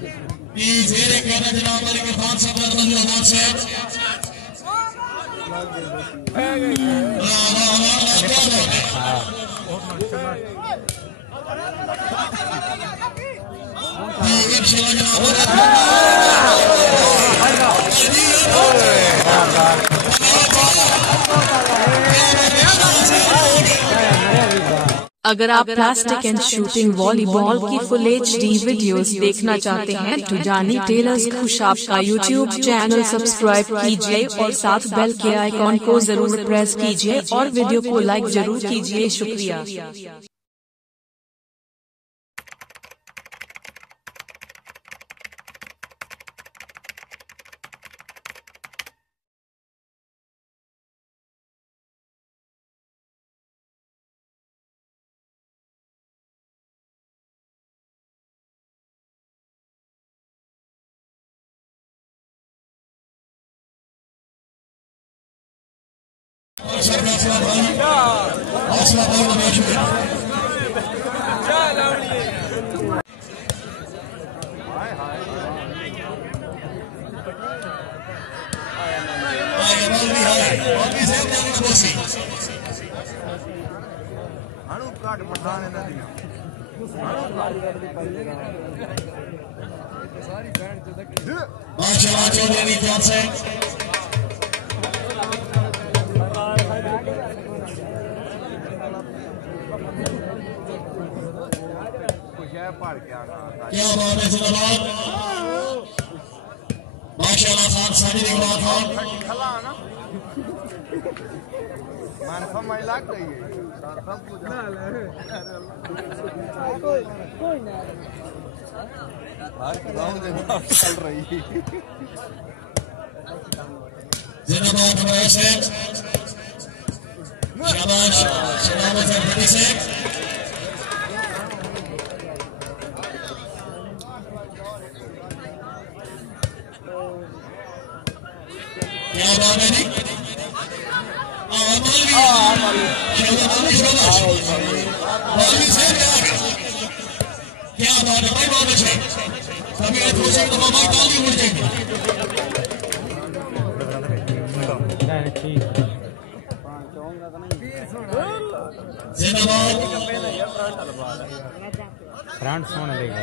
जेरे कहना जनाब अली के खान साहब रहमान से अगर आप प्लास्टिक एंड शूटिंग वॉलीबॉल की फुल HD वीडियोस देखना चाहते हैं तो जानी टेलर्स खुशाब का YouTube चैनल सब्सक्राइब कीजिए और साथ बेल के आइकॉन को जरूर प्रेस कीजिए और वीडियो को लाइक जरूर कीजिए। शुक्रिया। क्या बात है जिंदाबाद माशाल्लाह खान साजिद इकबाल खान मान समय लग गई है सब कुछ बाहर की गांव जनाब चल रही जिंदाबाद वैसे शाबाश सलामत है से क्या बात है जी क्या बात है भाई बहुत अच्छे सभी कोशिश तो हमारी ताली उड़ जाएगी जिंदाबाद फ्रंट सोने देगा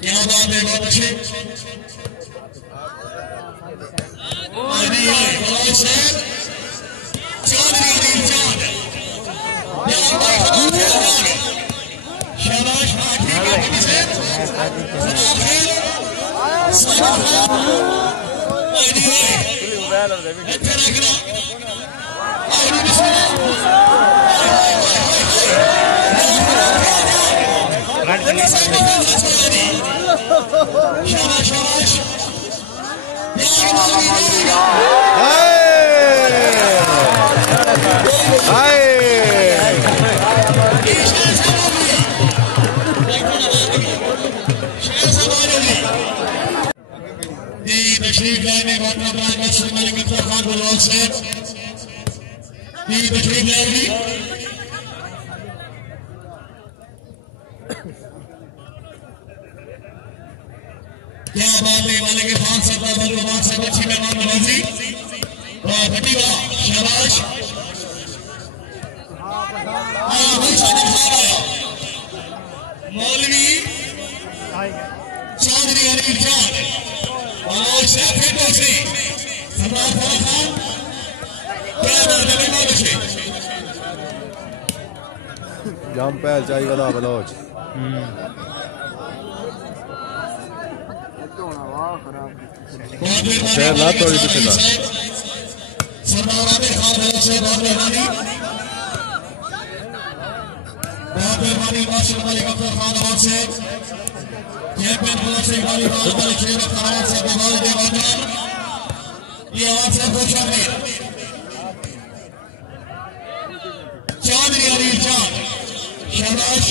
क्या बात है बहुत अच्छे शाबाश तशरीफ लाने खान गुलवाल से तशरीफ लाएगी क्या बात है वाले के खान साहब बमकमान साहब अच्छी मेहमान नवाजी फटीवा शाबाश मौलवी चांद अनिल चांद और शेखों से सरदार खान क्या बात है बहुत अच्छे जाम पहल चाहिए वाला बलोच शेर ला थोड़ी पीछे ला सरदार खान से बहुत मेहरबानी माशाअल्लाह अली खान से चैंपियन से वॉलीबॉल वाले खेल खराब से बवाल देवाना ये आवाज से खुशाब चांद अनिल चांद शाबाश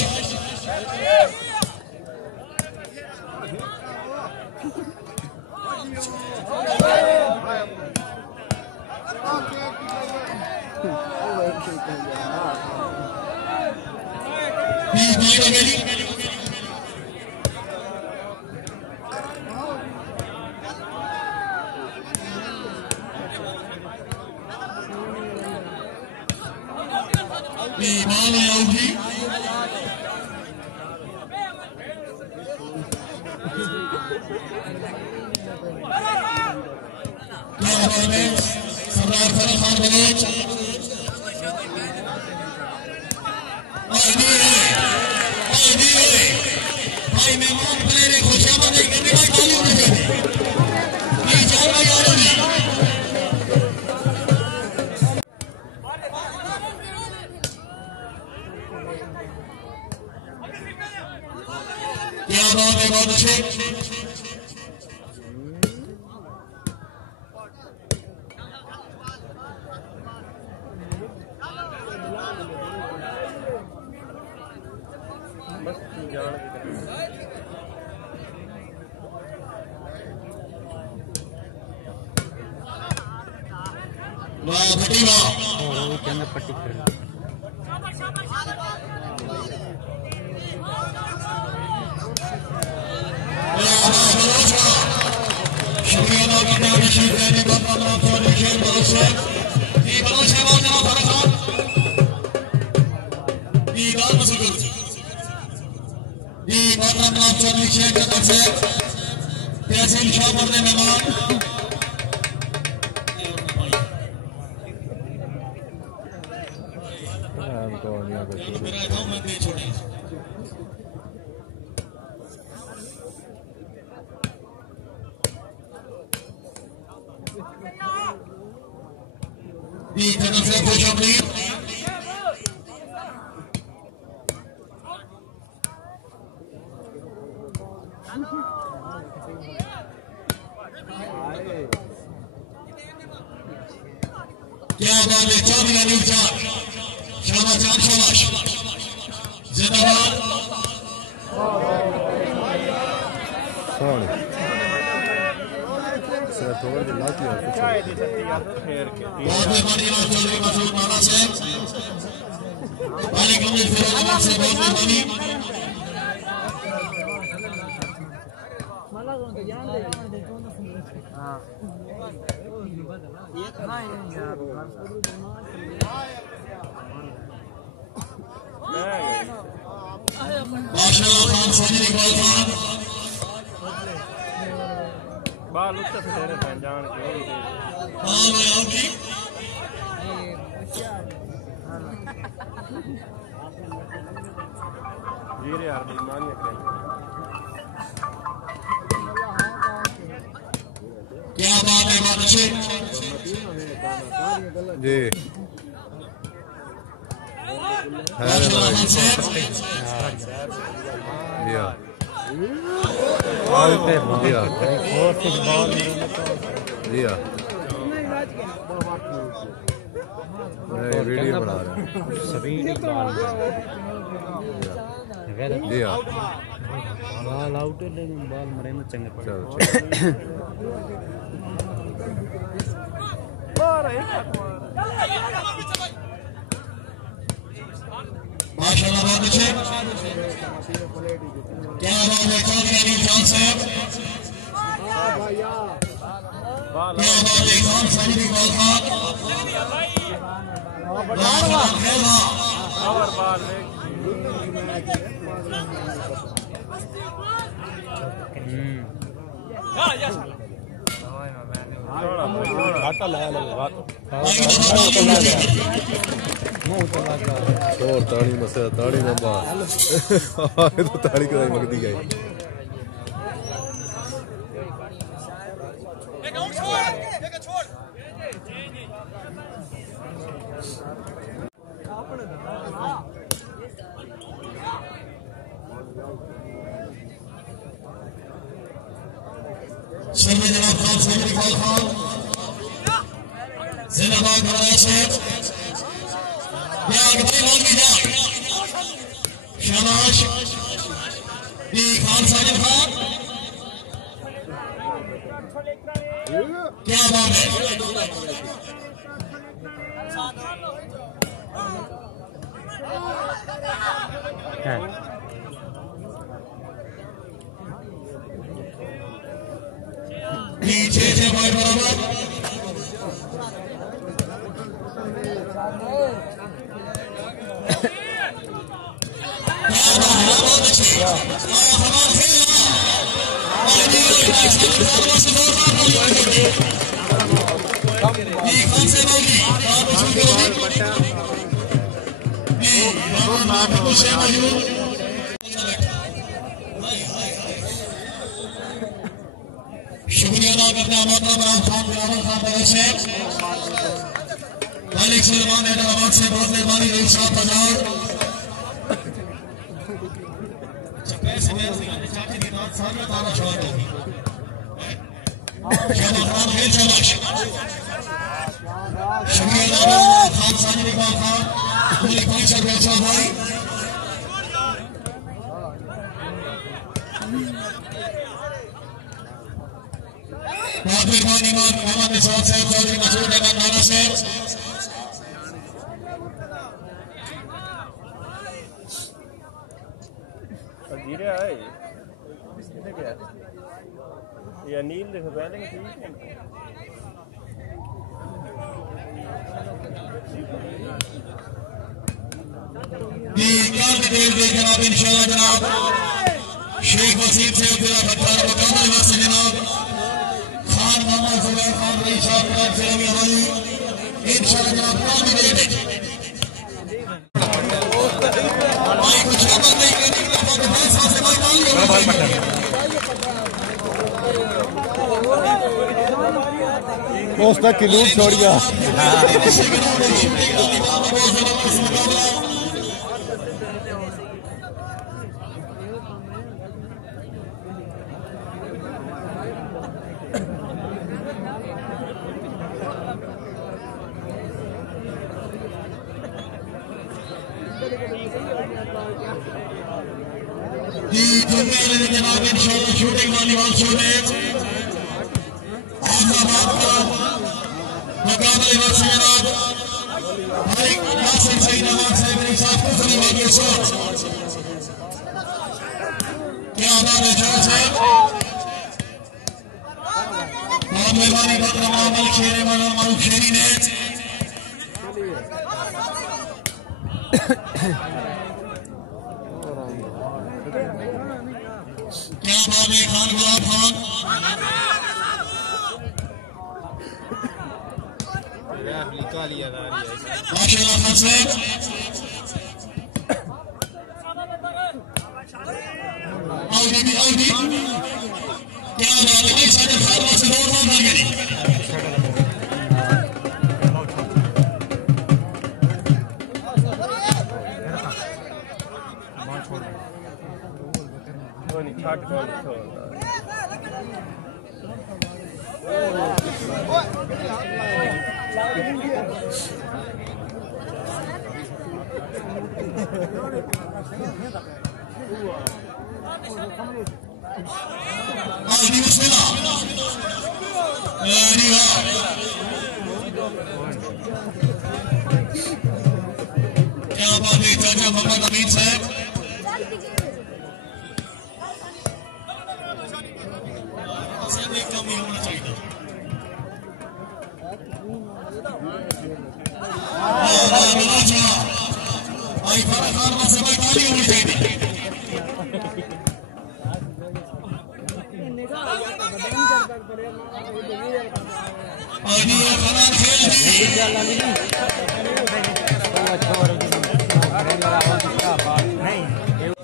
शाबाश खान साजिद खान क्या बात है पीछे से भाई बराबर शुक्रिया अदा करते हैं मालिक सुलेमान हैदराबाद से बहुत मेहरबानी रही 7,000 पैसे में चाची की बात सारी तारा छोड़ होगी खेल शाबाश शुक्रिया अदा खान साजिद इकबाल खान पूरी 500 भाई बहुत मेहरबानी मोहम्मद निसार साहब चौधरी मसूद अहमद नाना साहब जीरे आए किसने क्या ये अनिल देखो पहले ठीक है जनाब इंशाल्लाह जनाब शेख वसीम से अब्दुल्ला भट्टार बमकाम से जनाब खान मोहम्मद जुबैर खान रईस साहब से हमारी इंशाल्लाह जनाब कौन देंगे भाई कुछ अमल नहीं करने के बाद भाई साहब से भाई मान लो दोस्त की लूट छोड़ गया जनाब इंशाल्लाह शूटिंग वाली बात छोड़े मुकाबले वर्ष जनाब हर एक नासिर सही नवाज साहब ने साथ कुफरी वाली सोच क्या बात है जोर से बहुत मेहरबानी बदनाम शेरे मारूफ शेरी ने क्या बात है खान गुलाब खान माशाल्लाह खान साहब आउडी भी आउडी क्या बात है भाई साजिद खान वहां से दौड़ मार गई क्या बात है चाचा मोहम्मद अमीन साहब कम ही होना चाहिए भाई फर्क खान से भाई ताली होनी चाहिए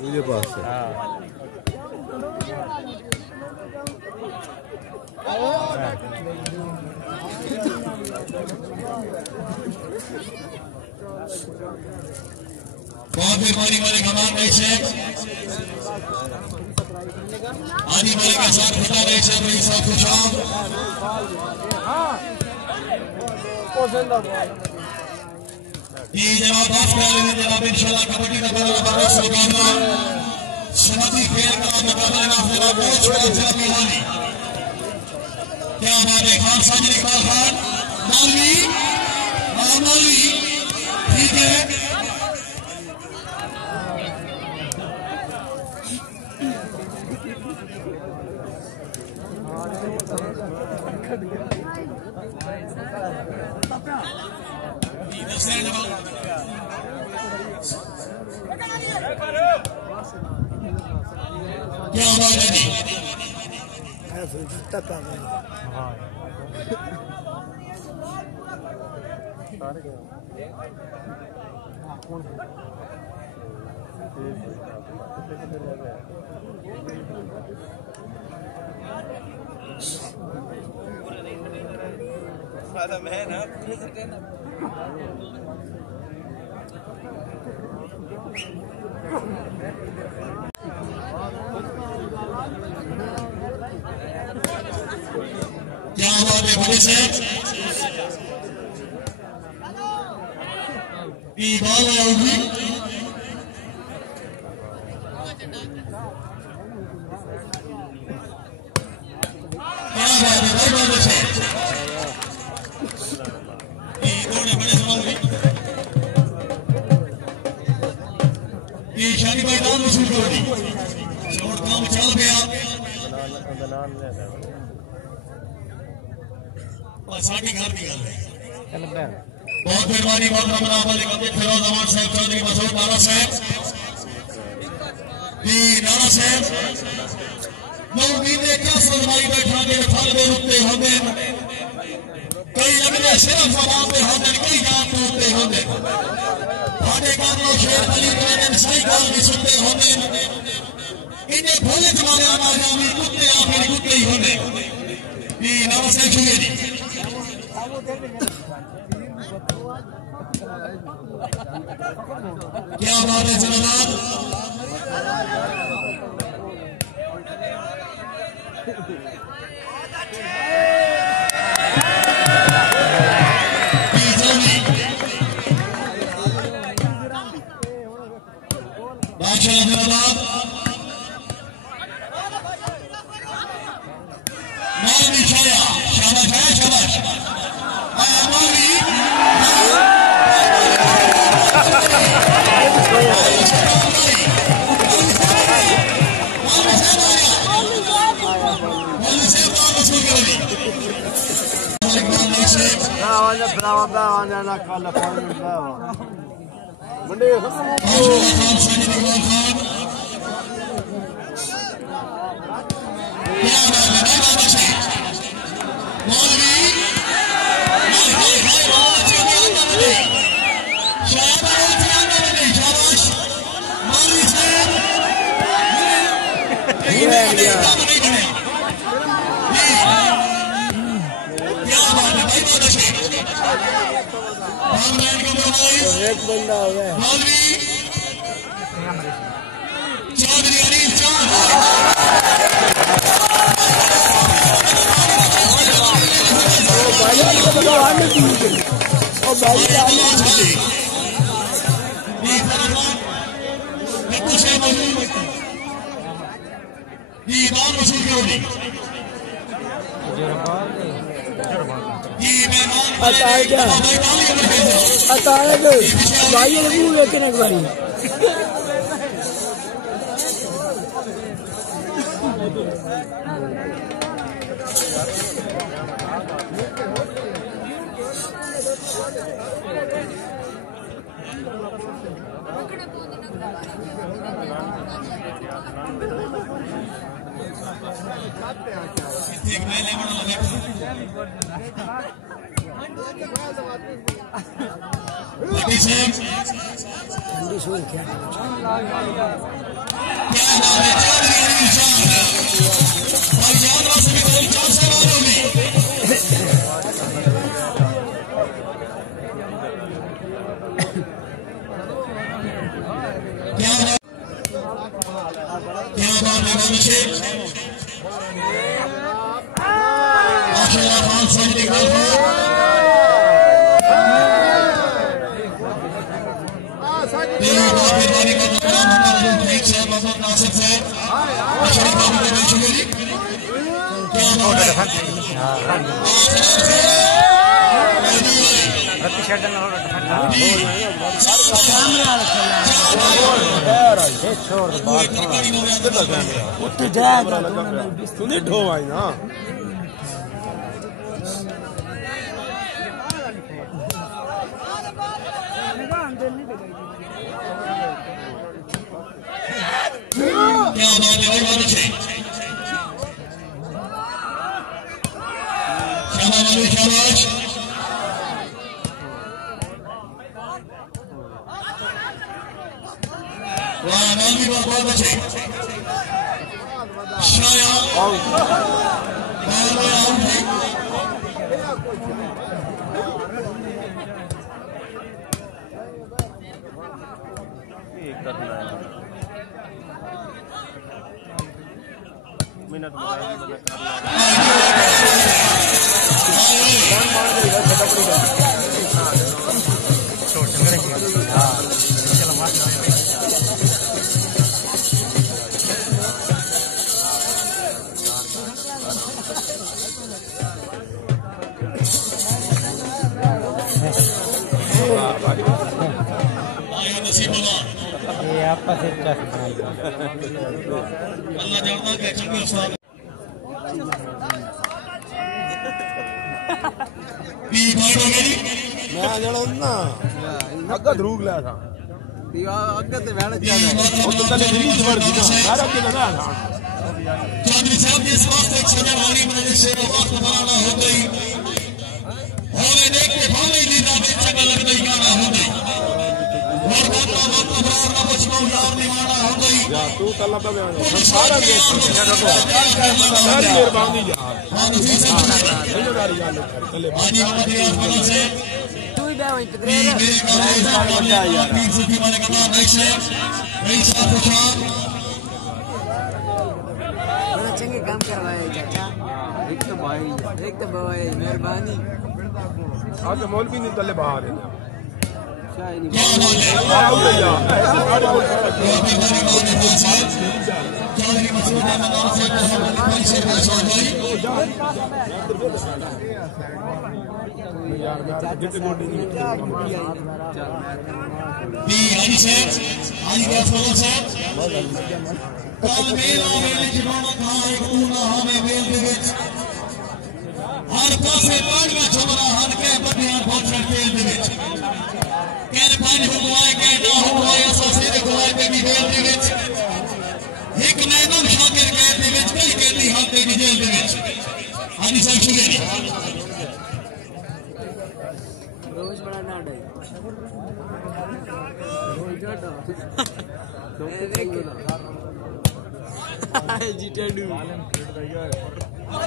मुझे पास है बहुत मेहरबानी वाले कमान भाई से आदि वाले के साथ खुदा रहे से भाई साहब खुशाब ये जनाब बात कर रहे हैं जनाब इंशाल्लाह कबड्डी का मुकाबला शराबी खेल का मुकाबला नाफिला कोच का जनाबी वाली क्या हमारे खान साजिद इकबाल खान मौलवी ठीक है क्या बात है जी क्या बात है बड़े से बॉल आउगी क्या बात है भाई बड़े से बड़े सुनाओगे ये शादी भाई नाम वसूल करो दी और काम चल गया साड़ी घर की गल है बहुत मेहरबानी बहुत रमनावाली करते फिरोज अहमद साहब चौधरी मसूद नारा साहब जी नारा साहब मौलवी क्या सलमाई बैठा दे फल दे रुकते होंगे कई अगले सिर्फ जबान पे होंगे कई जान टूटते होंगे फाटे कामलो शेर अली के सही गाल भी सुनते होंगे इन्हें भोले जमाने आमाजामी कुत्ते आखिर कुत्ते ही होंगे जी नारा साहब शुक्रिया जी क्या बात है जनाब माशाअल्लाह जनाब मौलवी शाहया शाबाश मौलवी एक बंदा हो गया चौधरी अनिल चांद भाई लेकिन एक बारी मोहम्मद नासिर से अशरफ बाबू के बीच में क्या बात है शाबाश वाली बॉल बचे शाहया मिनट अल्लाह जानता है चंगे उस्ताद पी बात हो गई मैं जड़ा ना अग्गा धरूग ला था अग्गा ते बैठ गया वो तो तले रिलीज कर दी ना सारा के लगा था चौधरी साहब ने इस वक्त एक सजा वाली मजलिस से वक्त बनाना हो गई होवे देख के भावे लीला में चंगा लग गई गाना हो गई और वक्त बराबर ना कुछ को यार निवाना हो गई या तू तल्ला पे सारा के सारी मेहरबानी यार जिम्मेदारी यार चले आज मोहम्मद रियाज बना से तू ही बैठ पे मेरे कॉलेज में यार पीर सुफी वाले का नाम है साहब खुशाब बड़ा चंगे काम करवाए चाचा एक तो भाई मेहरबानी आज मौलवी नहीं तले बाहर है शाही नहीं क्या बात है चौधरी मसूद अहमद से मोहम्मद इकबाल शेख का चौधरी बी हरी शेख हरी का फौज से कल मेला मेले जिन्होंने कहा एक ऊना हमें मेल दे विच हर पासे पानियां छुपरा हर के बदियां पहुंचण तेल दे विच के पांच हुकवाए के ना हुकवाए असा सिरे हुकवाए ते भी मेल दे विच एक मैनम शाकिर के दे विच कई कहती हाल ते भी जेल दे विच हरी साहब शुक्रिया रोज बड़ा नाड है रोज जाटा जी टेडू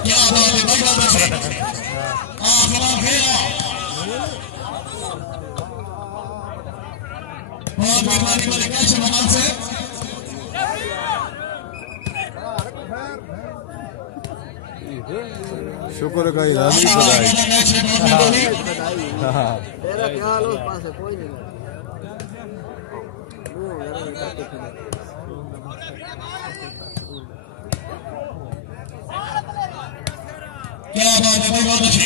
क्या बात है भाई बात है आखिरा फेरा बहुत मेहरबानी वाले कैश मनाल से शुक्र का इलाही खुदाई तेरा ख्याल उस पास है कोई नहीं क्या बात है भाई बहुत अच्छी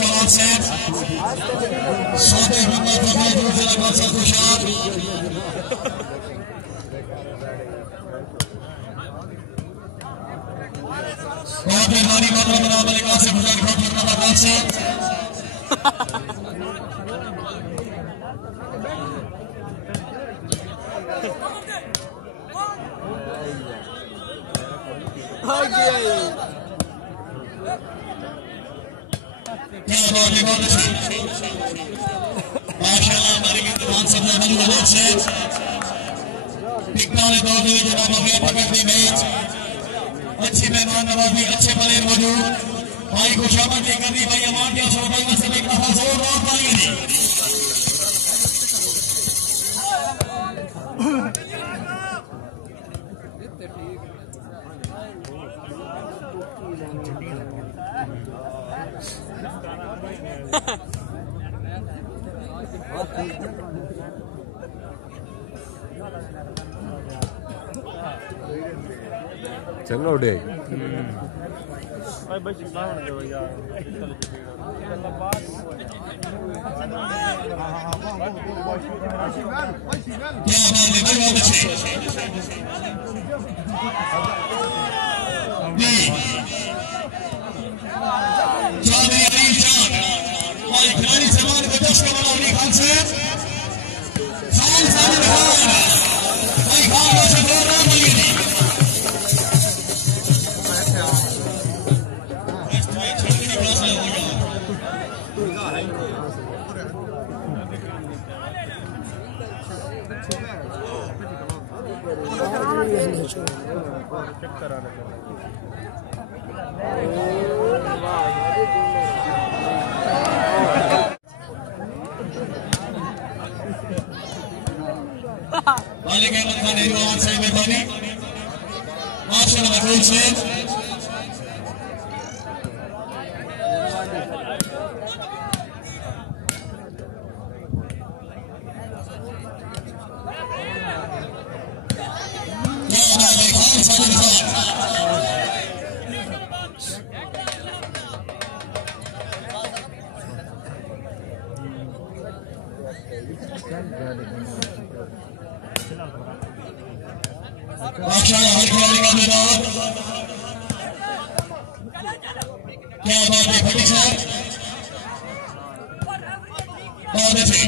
कमाल से सौदे मोहम्मद जिला खालसा खुशाब बहुत मेहरबानी बमकम से गुजार खान से माशाअल्लाह हमारी विद्वान सभा मौजूद से टिकटॉक दौर में जनाब अफीम करती मैच अच्छी मेहमान नवाजी अच्छे प्लेयर मौजूद भाई खुशामद की करनी भाई अमान के सौ भाई में एक दफा जोरदार तालियां दी चंगा उड़े खिलाड़ी सलमान को दस का बड़ा उन्हीं खान से खान साजिद खान से दो रन मिली थी मालिक अहमद खान ने आवाज से मेहरबानी माशाल्लाह मखरूज से माशाल्लाह हर खिलाड़ी का मैदान क्या बात है फटी साहब बहुत अच्छी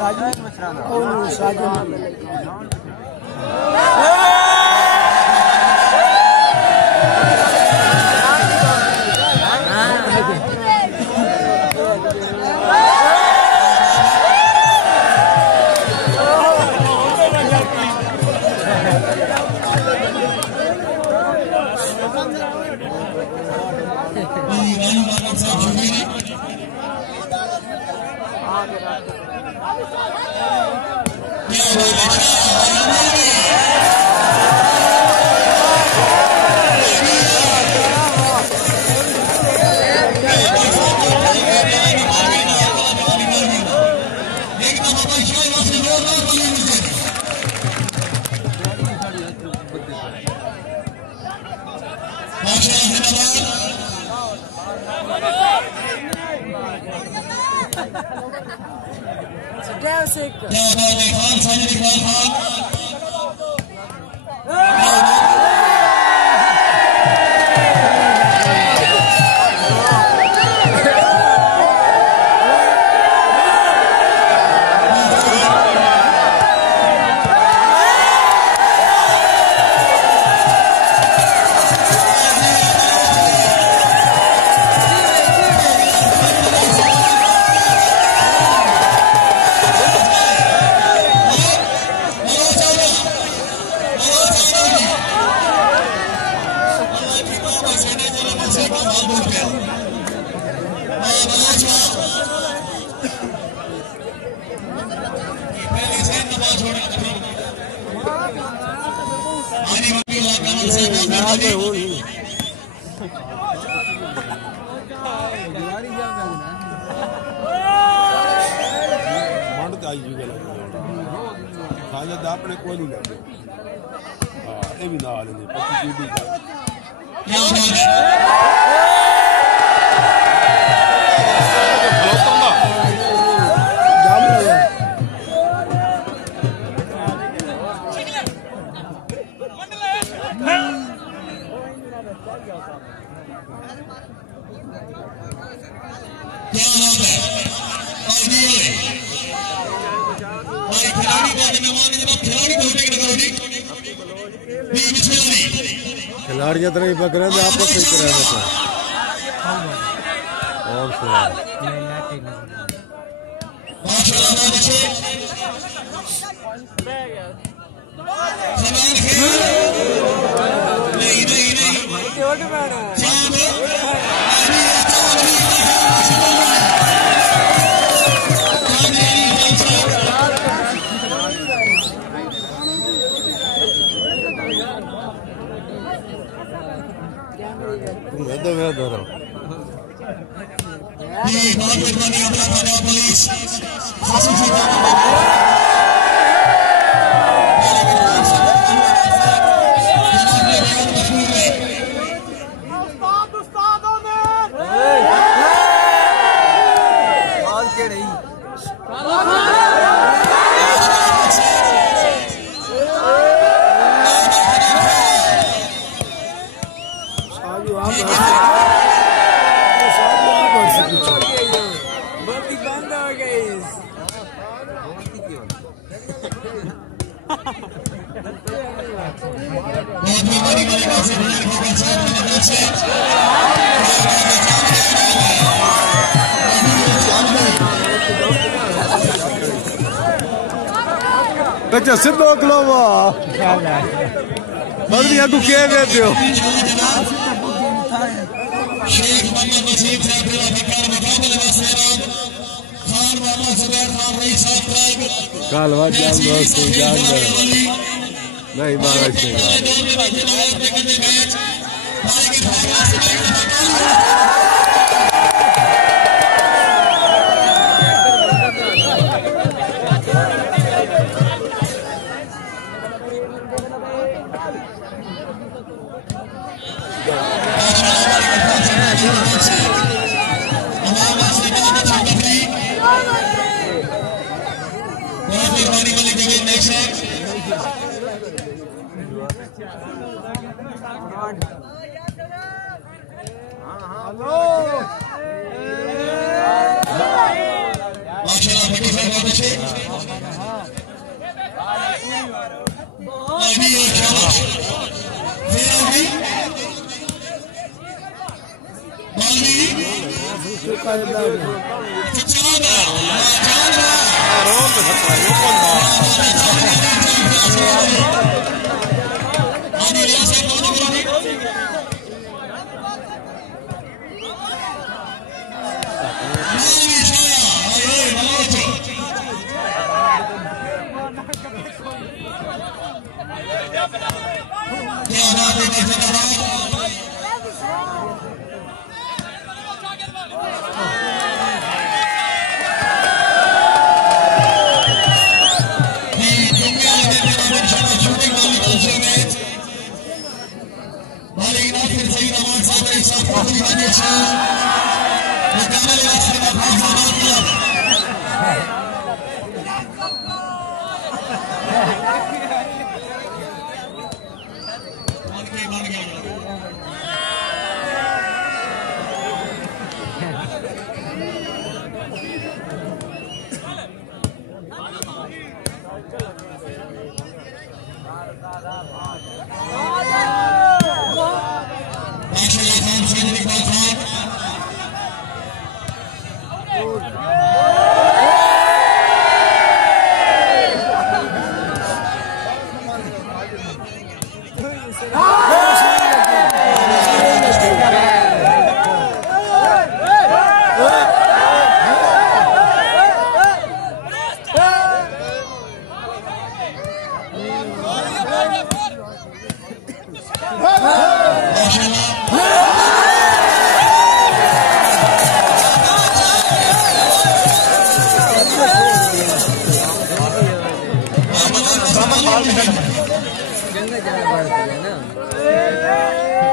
साजद जैसक क्या बात है खान साजिद खान अपने कोई नहीं लगे हाँ ये भी ना लेने 25 का क्या बात है खिलाड़ी तरह ही पकड़े थे आपको सही कराया था और मैं दो रहा बच्चा सिद्धो अगलावा बदली को क्या कहते हो शेख मोहम्मद नसीब साहब के बमकार मुकाबले में सलाम खान मोहम्मद जुबैर खान रईस साहब कालवा जान दोस्त जान नहीं मारा से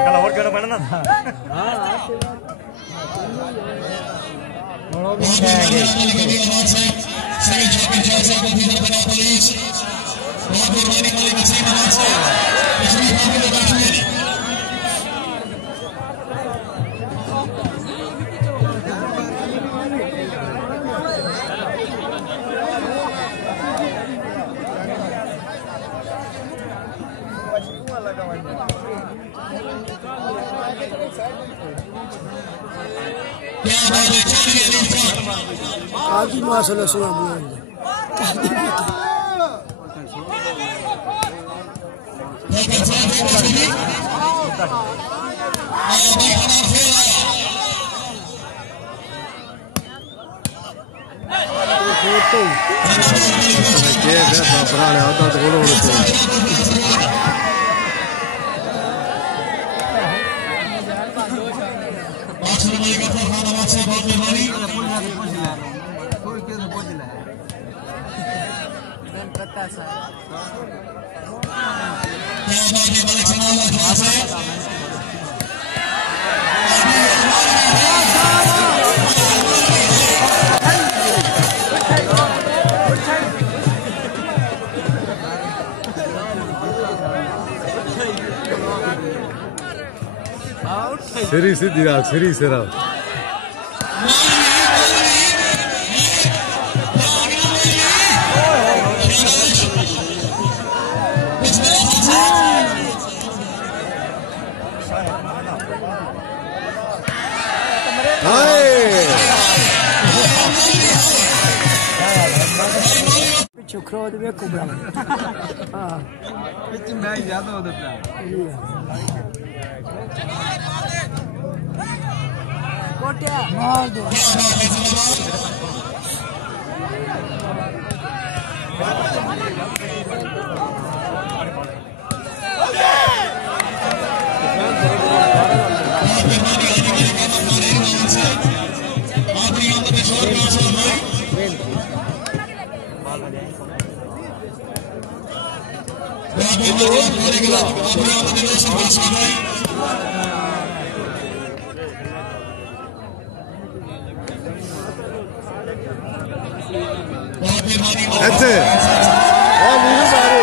kalau और क्या बनना था आज ही माशाल्लाह सुना Seri सीधी राख सरी सरा चुकरो दे कुबरा हां पिच मैच ज्यादा होता है कोटिया मार दो अच्छे और नीचे सारे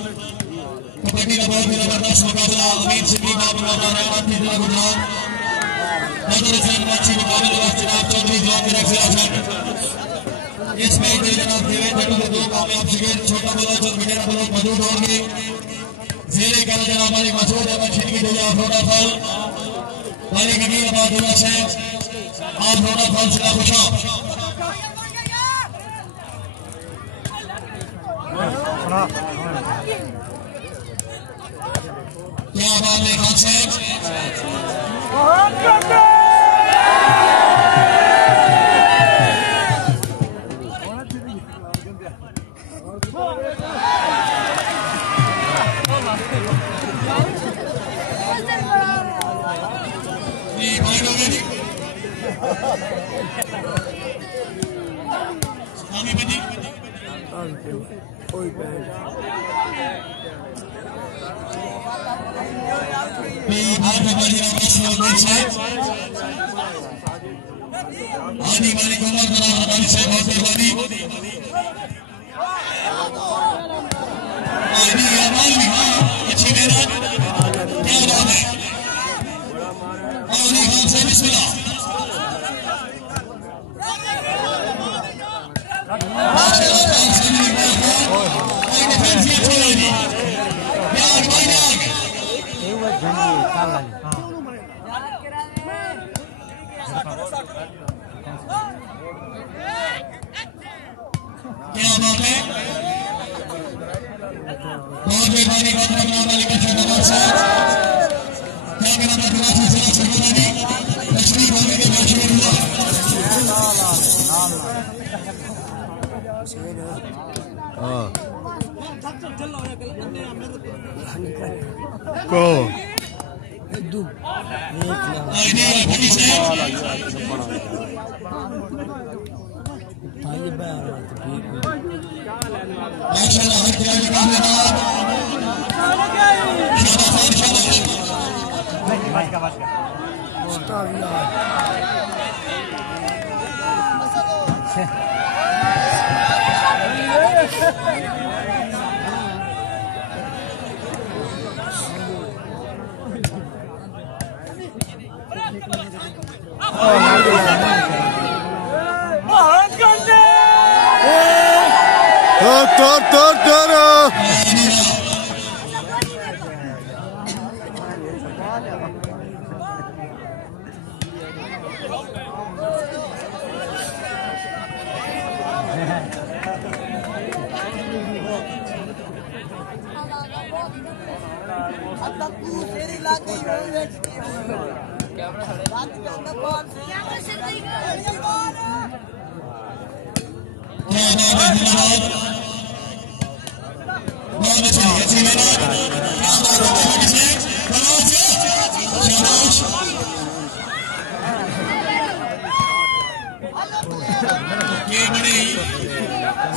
कबड्डी का बहुत ही जबरदस्त मुकाबला अमीर सिटी का मुकाबला रहमान की जिला गुजरात नजर हुसैन माची मुकाबले में जनाब चौधरी जॉन के रखिया इस मैच में जनाब देवेंद्र को दो कामयाब शिकार छोटा बलोच और मीडियम बलोच मौजूद होंगे जेरे का जनाब मालिक मसूद अहमद छिटकी दुनिया फ्लोटा फल मालिक अमीर आबाद हुआ से आप फ्लोटा फल जिला खुशाब क्या बात है खान साहब आने वाली कमर करा हमारी से बहुत मेहरबानी आनी आवाज भी अच्छी मेहनत क्या बात है आनी खान से बिस्मिल्लाह माशाअल्लाह बात है बहुत मेहरबानी करना वाली बच्चों का बात है क्या मेरा मतलब है नहीं तशरीफ होने के बाद शुरू हुआ को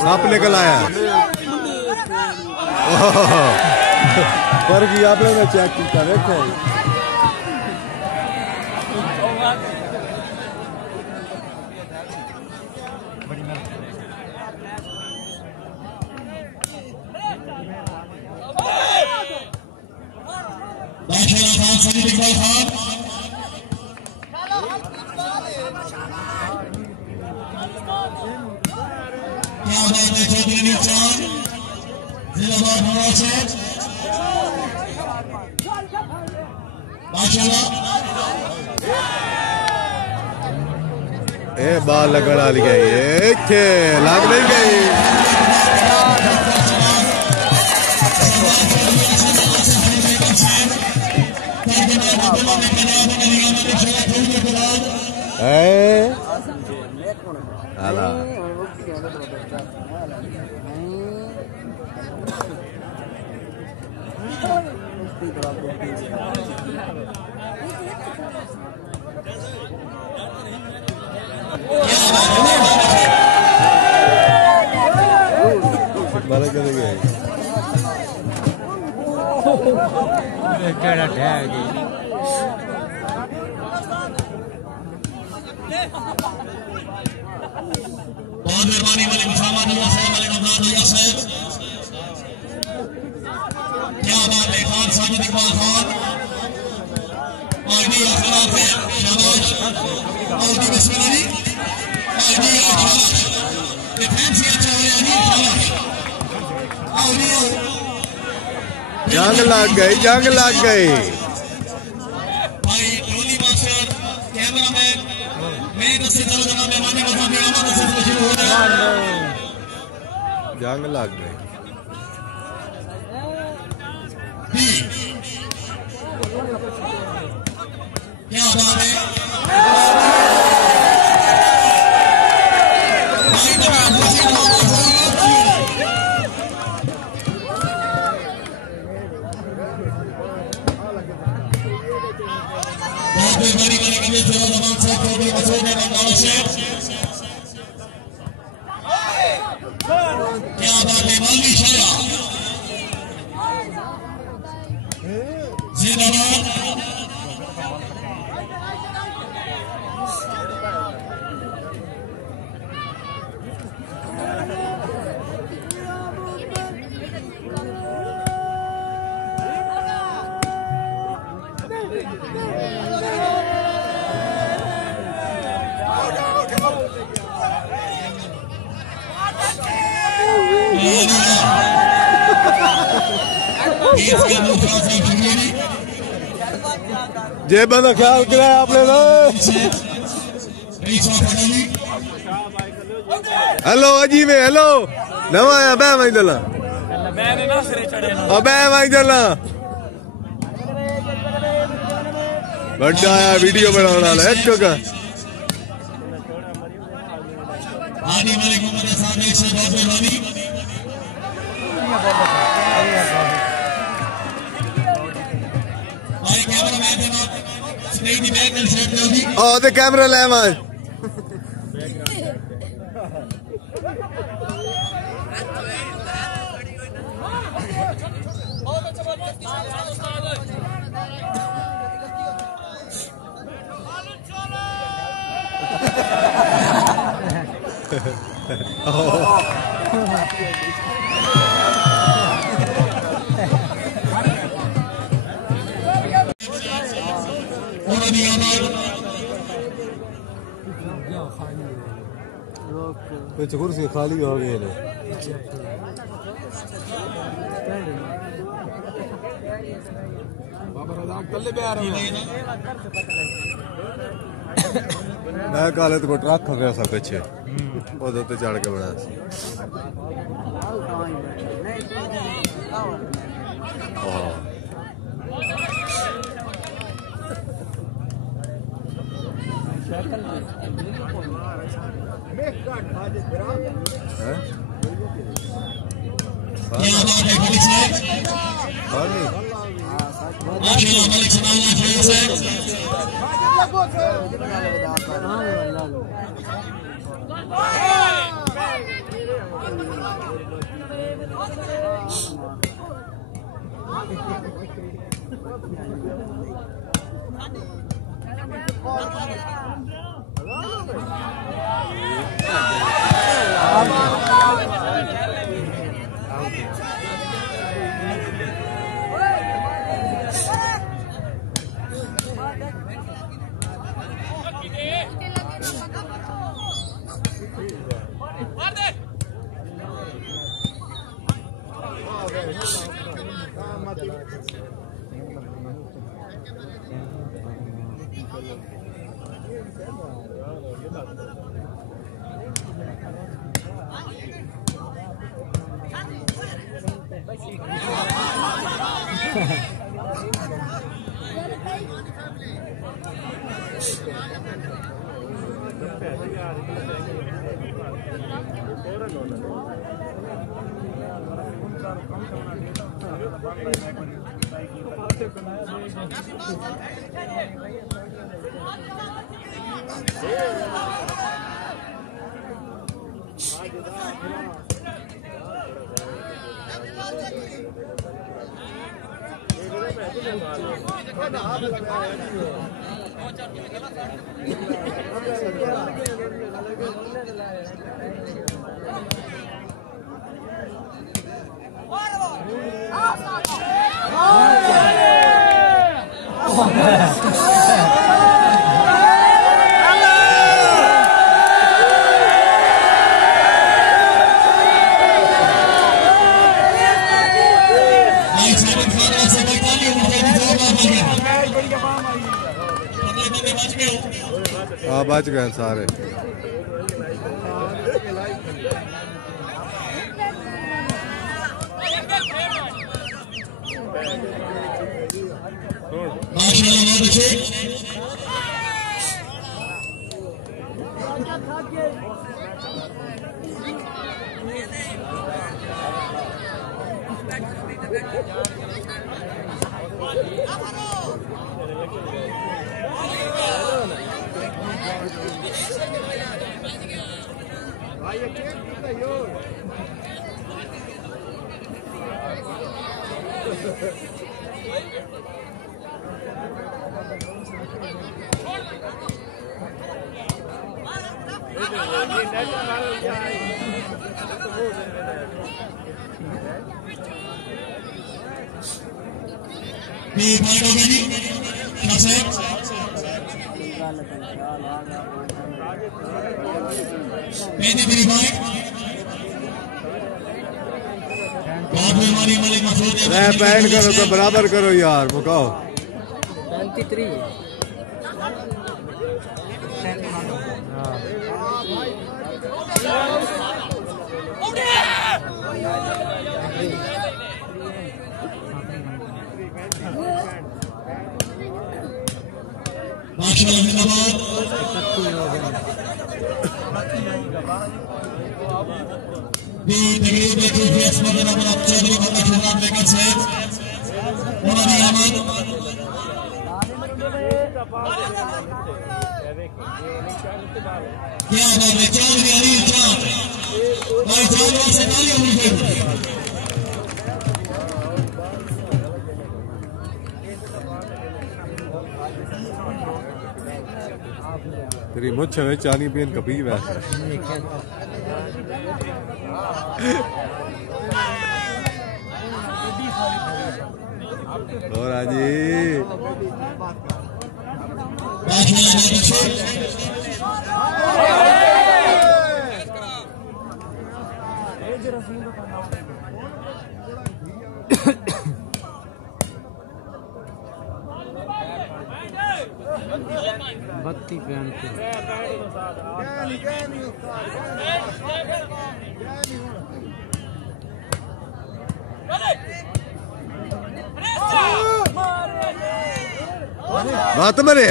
सांप निकल आया पर की आपने मैं चेक किया देखो चांद जिंदाबाद हमारा से ए बाल लगड़ा ली गई एक थे लग नहीं गई आला बाला करेंगे क्या टैग बहुत मेहरबानी वाले मुसलमान हुआ साहब वाले नवरात हुआ साहब क्या बात है खान साजिद इकबाल खान आईडी अखलाक है शाबाश आईडी बिस्मिल्लाह आईडी शाबाश डिफेंस ही अच्छा है आईडी शाबाश आईडी जंग लग गई भाई टोली मास्टर कैमरामैन मेरी तरफ से चलो जनाब मेहमानी बता दिया ना तो शुरू हो रहा है जंग लग गई क्या बात है बहुत बेहतरीन वाले कभी जरा जमान से कोई मसले में बंगाल से क्या बात है मौलवी शाहया जिंदाबाद जे बंदा ख्याल कराया आपने ना हेलो अजी में हेलो नवा आया बे वहीं चला मैंने ना सिरे चढ़े ना अबे वहीं चला बड़ा आया वीडियो बनाने वाला एक का आने वाले घूमने सामने से बहुत मेहरबानी हमारे कैमरा मैन जनाब स्क्रीन की बैक एंड सेट जल्दी ओ ते कैमरा ले मां कुछ कुर्सी खाली हो गई है मैं काले तो ट्रक खा गया सब पीछे उधर तो चढ़ के बड़ा बच गए सारे पैंट करो तो बराबर करो यार मुकाओ 23 Hold it! माशाअल्लाह जिंदाबाद दी तकरीब में टीपीएस मदन अमर चौधरी का खिताब लेकर से उन्होंने आमद क्या बात है चांद में अनिल चांद भाई चांद से तालियां मिलती तेरी मुझ में चानी पेन कभी वैसे और आजी बत्ती पहन के बात मरे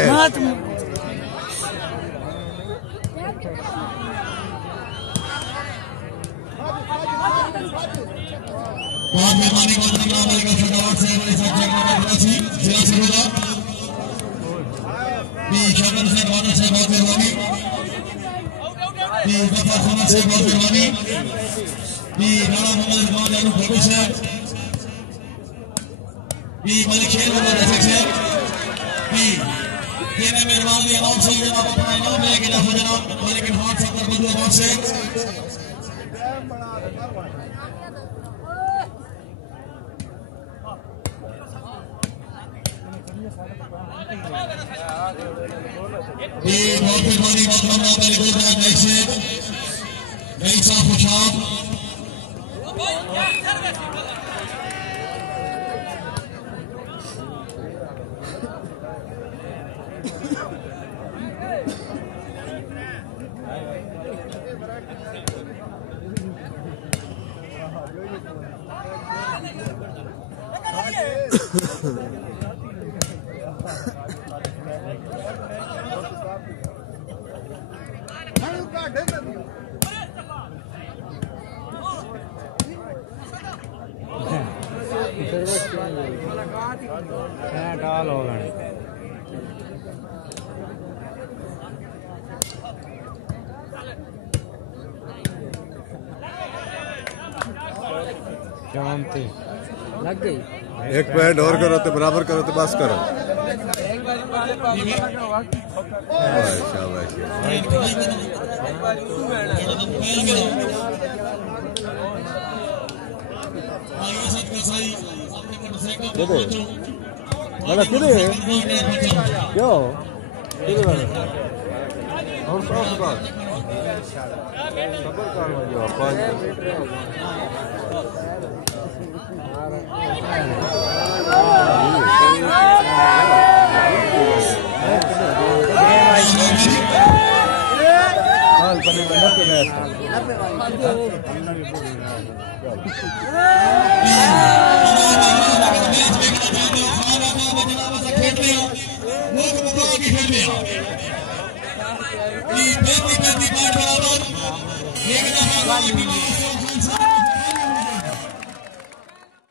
बहुत मेहरबानी बहुत धन्यवाद का सदावत से हमारे साथ कराची जिला से होगा शगन से बहुत से बहुत मेहरबानी गफार खाना से बहुत मेहरबानी राणा मोहम्मद इकबाल जानू फोटो से मलिक शेर जैसे से देने मेहरबान भी अनाउंस से जनाब अपना इनाम लेके जनाब मलिक हाथ से कर बदू अनाउंस से बहुत मेहरबानी बहुत धन्यवाद पहले गोल बैग लाइक से नहीं साफ खुशाब डाल हो गए चांद लग गई एक पॉइंट और करो तो बराबर करो तो बस करो शाबाश बड़ा किधर है क्यों किधर है और साफ बात सबर कर जो अपन हाल बने बना के एक